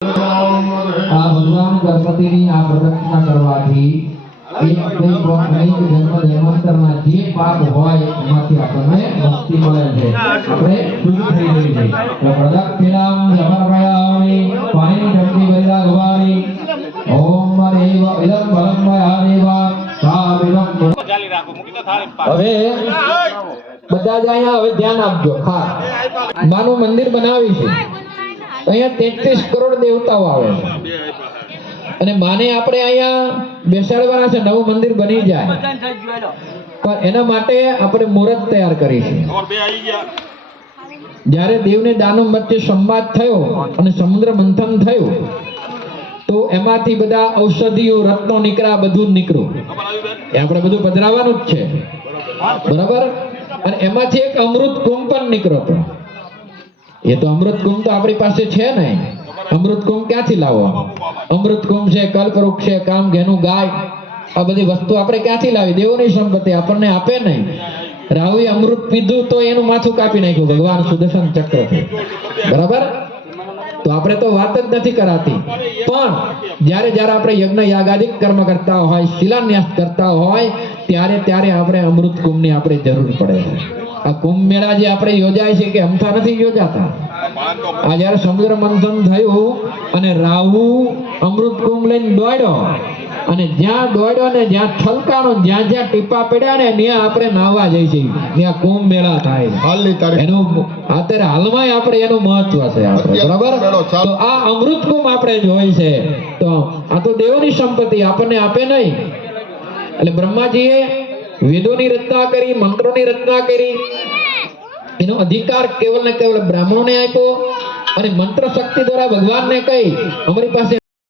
આ ભગવાન ગણપતિની આ પ્રદક્ષિણા કરવાથી એક જન્મ જન્માંતરના જે પાપ હોય એમાંથી આપણને મુક્તિ મળે છે, આપણે શુદ્ધ થઈ જઈએ છીએ. તો પ્રદક્ષિણામ સમર્પયામિ પાણી ઢંકી વૈરા ભવાની ઓમ દેવ ઇદં બલમ મહાદેવા સાવિદં. હવે બધા જ અહીંયા હવે ધ્યાન આપજો. ખાસ માનું મંદિર બનાવી છે, અહીંયા 33 કરોડ દેવતાઓ આવે છે અને માને આપણે અહીંયા બેસાડવાના છે. નવું મંદિર બની જાય પણ એના માટે આપણે મુહૂર્ત તૈયાર કરી છે. જ્યારે દેવને દાનવ વચ્ચે સંવાદ થયો અને સમુદ્ર મંથન થયું તો એમાંથી બધા ઔષધિઓ રત્નો નીકળ્યા, બધું નીકળ્યું. એ આપણે બધું પધરાવવાનું જ છે, બરાબર. અને એમાંથી એક અમૃત કુંભ પણ નીકળ્યો હતો. એ તો અમૃત કુંભ તો આપણી પાસે છે ને. અમૃત કુંભ ક્યાંથી લાવો? અમૃત કુંભ છે, કલ્પવૃક્ષ છે, કામ ઘેનું ગાય, આ બધી વસ્તુ આપણે ક્યાંથી લાવી? દેવોની સંપત્તિ આપણને આપે નહીં. રાહુએ અમૃત પીધું તો એનું માથું કાપી નાખ્યું ભગવાન સુદર્શન ચક્રથી, બરાબર. તો આપણે તો વાત જ નથી કરાતી. પણ જ્યારે જ્યારે આપણે યજ્ઞ યાગાદિક કર્મ કરતા હોય, શિલાન્યાસ કરતા હોય ત્યારે આપણે અમૃત કુંભની આપણે જરૂર પડે છે. આ કુંભ મેળા જે આપણે યોજાય છે કે અમથા નથી યોજાતા. આ જયારે સમુદ્ર મંથન થયું અને રાહુ અમૃત કુંભ લઈને દોડ્યો અને જ્યાં દોડ્યો ને જ્યાં છલકાણો, જ્યાં જ્યાં ટીપા પડ્યા ને ત્યાં આપણે નાહવા જઈએ છીએ. ત્યાં કુંભ મેળા થાય. એનું અત્યારે હાલમાં આપણે એનું મહત્વ છે આપણે, બરાબર. તો આ અમૃત કુંભ આપણે જોઈ છે. તો આ તો દેવોની સંપત્તિ આપણને આપે નહીં. એટલે બ્રહ્માજીએ વેદોની રચના કરી, મંત્રોની રચના કરી. એનો અધિકાર કેવલ ને કેવલ બ્રાહ્મણોને આપ્યો અને મંત્ર શક્તિ દ્વારા ભગવાનને કહી અમારી પાસે